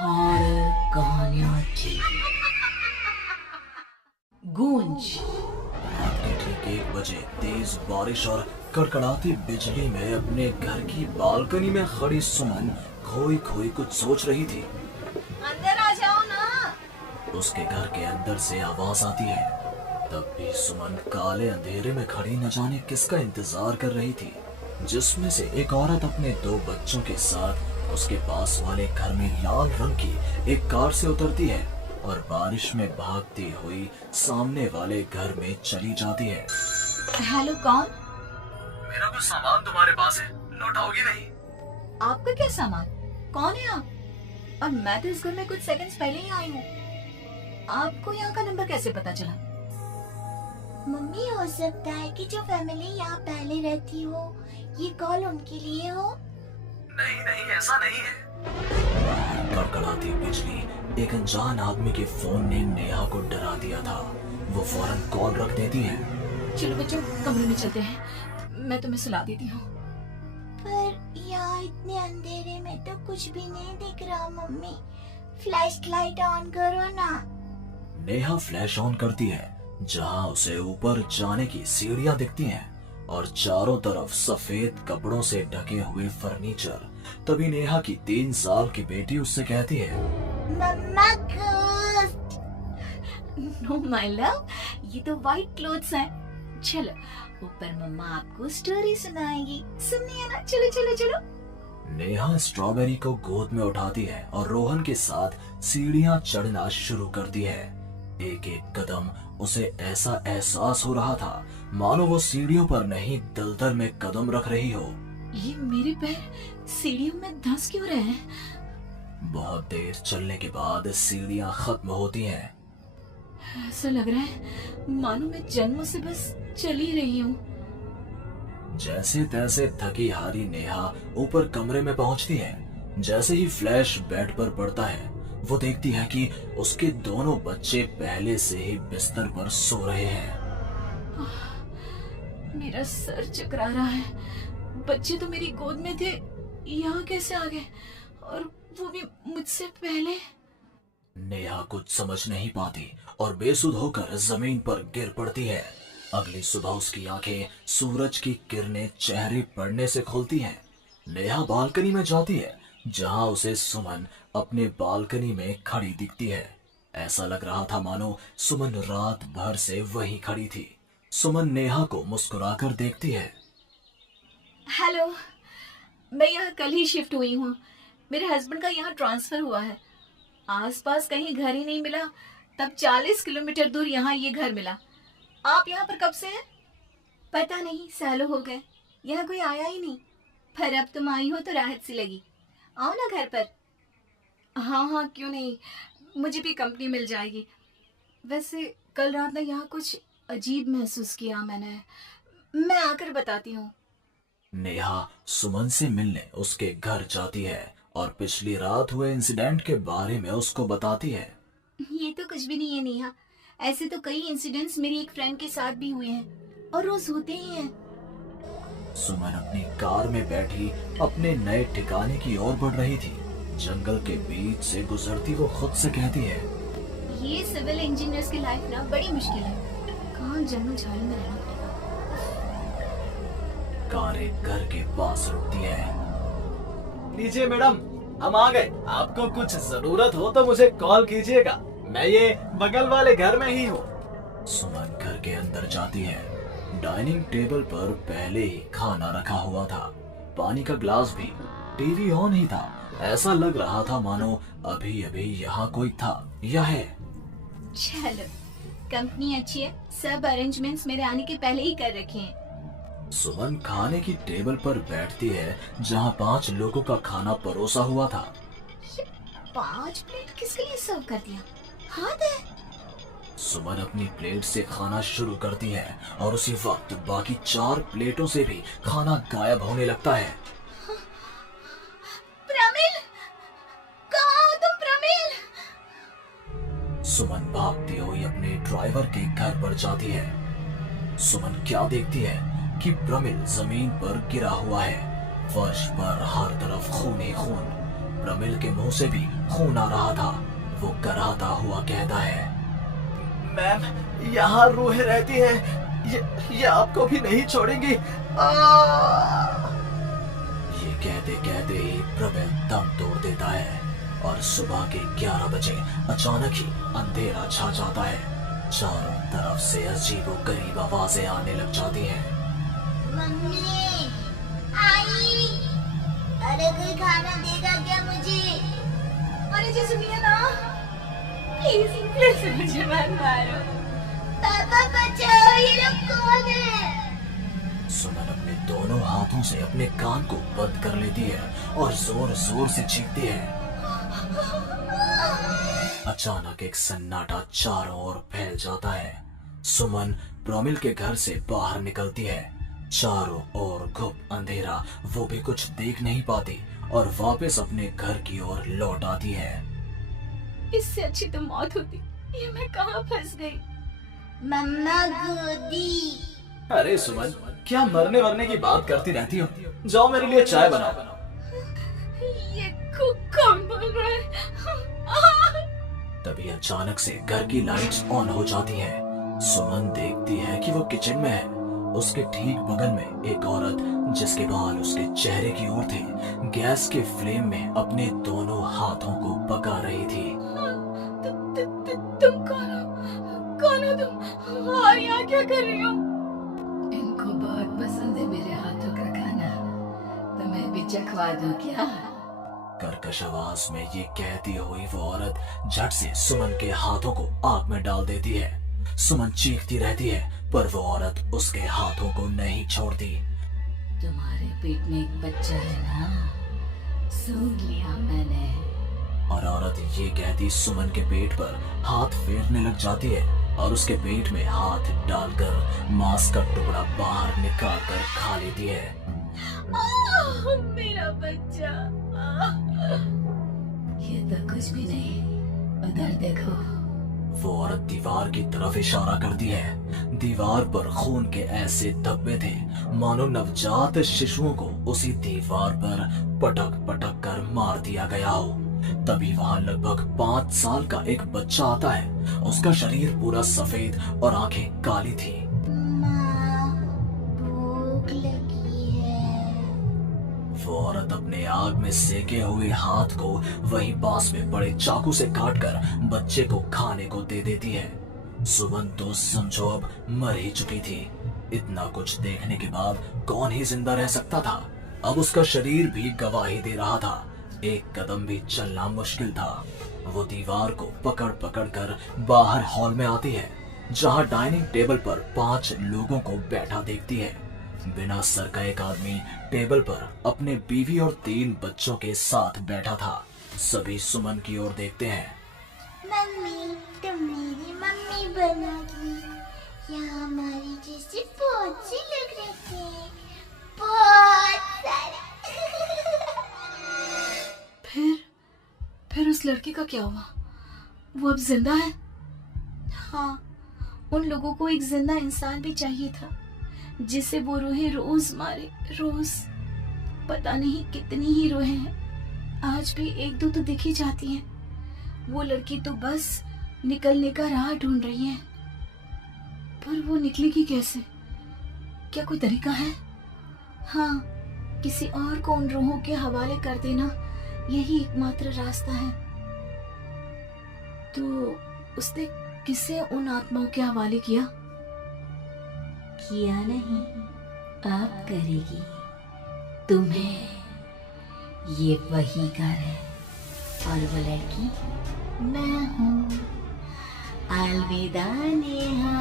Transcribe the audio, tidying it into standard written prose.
Horror कहानियां TV. गूंज। रात के ठीक 1 बजे तेज बारिश और कड़कड़ाती बिजली में अपने घर की बालकनी में खड़ी सुमन खोई खोई कुछ सोच रही थी। अंदर आ जाओ ना। उसके घर के अंदर से आवाज आती है। तब भी सुमन काले अंधेरे में खड़ी न जाने किसका इंतजार कर रही थी, जिसमें से एक औरत अपने 2 बच्चों के साथ उसके पास वाले घर में लाल रंग की एक कार से उतरती है और बारिश में भागती हुई सामने वाले घर में चली जाती है। हेलो, कौन? मेरा कुछ सामान तुम्हारे पास है, लौटाओगी नहीं? आपका क्या सामान? कौन है आप? और मैं तो इस घर में कुछ सेकंड्स पहले ही आई हूँ। आपको यहाँ का नंबर कैसे पता चला? मम्मी, हो सकता है कि जो फैमिली यहाँ पहले रहती हो, ये कॉल उनके लिए हो। नहीं नहीं, ऐसा नहीं है। कड़कड़ाती बिजली एक अनजान आदमी के फोन ने नेहा को डरा दिया था। वो फौरन कॉल रख देती है। चलो बच्चों, कमरे में चलते हैं, मैं तुम्हें सुला देती हूँ। पर यहाँ इतने अंधेरे में तो कुछ भी नहीं दिख रहा। मम्मी, फ्लैश लाइट ऑन करो ना। नेहा फ्लैश ऑन करती है, जहाँ उसे ऊपर जाने की सीढ़ियाँ दिखती हैं और चारों तरफ सफेद कपड़ों से ढके हुए फर्नीचर। तभी नेहा की 3 साल की बेटी उससे कहती है, मम्मा घोस्ट। नो माय लव, ये तो व्हाइट क्लोथ्स हैं। चलो ऊपर, मम्मा आपको स्टोरी सुनाएगी। सुनिए ना, चलो चलो चलो। नेहा स्ट्रॉबेरी को गोद में उठाती है और रोहन के साथ सीढ़ियां चढ़ना शुरू करती है। एक एक कदम उसे ऐसा एहसास हो रहा था मानो वो सीढ़ियों पर नहीं दलदल में कदम रख रही हो। ये मेरे पैर सीढ़ियों में धंस क्यों रहे हैं? बहुत देर चलने के बाद सीढ़ियां खत्म होती हैं। ऐसा लग रहा है मानो मैं जन्मों से बस चल ही रही हूँ। जैसे तैसे थकी हारी नेहा ऊपर कमरे में पहुंचती है। जैसे ही फ्लैश बेड पर पड़ता है, वो देखती है कि उसके दोनों बच्चे पहले से ही बिस्तर पर सो रहे हैं। मेरा सर चकरा रहा है। बच्चे तो मेरी गोद में थे, यहाँ कैसे आ गए? और वो भी मुझसे पहले। नेहा कुछ समझ नहीं पाती और बेसुध होकर जमीन पर गिर पड़ती है। अगली सुबह उसकी आंखें सूरज की किरणें चेहरे पड़ने से खुलती हैं। नेहा बालकनी में जाती है, जहां उसे सुमन अपने बालकनी में खड़ी दिखती है। ऐसा लग रहा था मानो सुमन रात भर से वहीं खड़ी थी। सुमन नेहा को मुस्कुराकर देखती है। हेलो, मैं यहाँ कल ही शिफ्ट हुई हूँ। मेरे हस्बैंड का यहाँ ट्रांसफर हुआ है। आसपास कहीं घर ही नहीं मिला, तब 40 किलोमीटर दूर यहाँ ये घर मिला। आप यहाँ पर कब से हैं? पता नहीं, सालों हो गए, यहाँ कोई आया ही नहीं। पर अब तुम आई हो तो राहत सी लगी। आओ ना घर पर। हाँ हाँ, क्यों नहीं, मुझे भी कंपनी मिल जाएगी। वैसे कल रात में यहाँ कुछ अजीब महसूस किया मैंने। मैं आकर बताती हूँ। नेहा सुमन से मिलने उसके घर जाती है और पिछली रात हुए इंसिडेंट के बारे में उसको बताती है। ये तो कुछ भी नहीं है नेहा। ऐसे तो कई इंसिडेंट्स मेरी एक फ्रेंड के साथ भी हुए हैं और रोज होते ही हैं। सुमन अपनी कार में बैठी अपने नए ठिकाने की ओर बढ़ रही थी। जंगल के बीच से गुजरती वो खुद से कहती है, ये सिविल इंजीनियर्स की लाइफ ना बड़ी मुश्किल है। कहाँ जंगल झाड़ी में रहना पड़ेगा। कार एक घर के पास रुकती है। लीजिए मैडम, हम आ गए। आपको कुछ जरूरत हो तो मुझे कॉल कीजिएगा, मैं ये बगल वाले घर में ही हूँ। सुमन घर के अंदर जाती है। डाइनिंग टेबल पर पहले ही खाना रखा हुआ था, पानी का ग्लास भी, टीवी ऑन ही था। ऐसा लग रहा था मानो अभी अभी यहाँ कोई था या है। चलो, कंपनी अच्छी है, सब अरेंजमेंट्स मेरे आने के पहले ही कर रखे हैं। सुमन खाने की टेबल पर बैठती है, जहाँ 5 लोगों का खाना परोसा हुआ था। ये 5 प्लेट किसके लिए सर्व कर दिया? हाथ है। सुमन अपनी प्लेट से खाना शुरू करती है और उसी वक्त बाकी 4 प्लेटों से भी खाना गायब होने लगता है। प्रमिल, कहाँ हो तुम प्रमिल? सुमन भागती हुई अपने ड्राइवर के घर पर जाती है। सुमन क्या देखती है कि प्रमिल जमीन पर गिरा हुआ है। फर्श पर हर तरफ खून ही खून। प्रमिल के मुंह से भी खून आ रहा था। वो कराहता हुआ कहता है, मैम यहाँ रूहें रहती हैं, ये आपको भी नहीं छोड़ेंगी। ये कहते कहते ही प्रमिल दम तोड़ देता है और सुबह के 11 बजे अचानक ही अंधेरा छा जाता है। चारों तरफ से अजीबोगरीब आवाजें आने लग जाती हैं। मम्मी आई, अरे कोई खाना देगा क्या मुझे? अरे जी सुनिए ना, प्लीज प्लीज मुझे मत मारो। पापा बचाओ, ये लोग कौन है? सुमन अपने दोनों हाथों से अपने कान को बंद कर लेती है और जोर जोर से चीखती है। अचानक एक सन्नाटा चारों ओर फैल जाता है। सुमन प्रमिल के घर से बाहर निकलती है। चारों ओर घुप अंधेरा, वो भी कुछ देख नहीं पाती और वापस अपने घर की ओर लौट आती है। इससे अच्छी तो मौत होती, ये मैं कहाँ फंस गई। मम्मा गोदी। अरे सुमन, क्या मरने वरने की बात करती रहती हो? जाओ मेरे लिए चाय बनाओ। ये कौन बोल रहा है? तभी अचानक से घर की लाइट्स ऑन हो जाती है। सुमन देखती है कि वो किचन में है। उसके ठीक बगल में एक औरत, जिसके बाल उसके चेहरे की ओर थे, गैस के फ्लेम में अपने दोनों हाथों को पका रही थी। तुम कौन हो तुम, और यहाँ क्या कर रही हो? इनको बहुत पसंद है मेरे हाथों का खाना, तो मैं भी चखवा दूं क्या? कर्कश आवाज में ये कहती हुई वो औरत झट से सुमन के हाथों को आग में डाल देती है। सुमन चीखती रहती है पर वो औरत उसके हाथों को नहीं छोड़ती। तुम्हारे पेट में एक बच्चा है ना, सुन लिया मैंने। और औरत ये कहती सुमन के पेट पर हाथ फेरने लग जाती है और उसके पेट में हाथ डालकर मांस का टुकड़ा बाहर निकाल कर खा लेती है। मेरा बच्चा। ये तो कुछ भी नहीं, उधर देखो। वो औरत दीवार की तरफ इशारा करती है। दीवार पर खून के ऐसे धब्बे थे मानो नवजात शिशुओं को उसी दीवार पर पटक पटक कर मार दिया गया हो। तभी वहां लगभग 5 साल का एक बच्चा आता है। उसका शरीर पूरा सफेद और आंखें काली थी। माँ, भूख लगी है। वो औरत अपने आग में सेके हुए हाथ को वहीं पास में पड़े चाकू से काटकर बच्चे को खाने को दे देती है। सुमन तो समझो अब मर ही चुकी थी। इतना कुछ देखने के बाद कौन ही जिंदा रह सकता था। अब उसका शरीर भी गवाही दे रहा था। एक कदम भी चलना मुश्किल था। वो दीवार को पकड़ पकड़ कर बाहर हॉल में आती है, जहां डाइनिंग टेबल पर 5 लोगों को बैठा देखती है। बिना सर का एक आदमी टेबल पर अपने बीवी और 3 बच्चों के साथ बैठा था। सभी सुमन की ओर देखते हैं। मम्मी, तुम मेरी मम्मी बनोगी। यहाँ हमारी जैसे बहुत से लोग रहते हैं, बहुत सारे। फिर उस लड़के का क्या हुआ? वो अब जिंदा है? हाँ, उन लोगों को एक जिंदा इंसान भी चाहिए था जिसे वो रूहें रोज मारे, रोज। पता नहीं कितनी ही रूहें हैं, आज भी 1-2 तो दिख ही जाती हैं। वो लड़की तो बस निकलने का राह ढूंढ रही है, पर वो निकलेगी कैसे? क्या कोई तरीका है? हाँ, किसी और को उन रूहों के हवाले कर देना यही एकमात्र रास्ता है। तो उसने किसे उन आत्माओं के हवाले किया? किया नहीं, आप करेगी। तुम्हें ये वही घर है और वो लड़की मैं हूँ। अलविदा नेहा।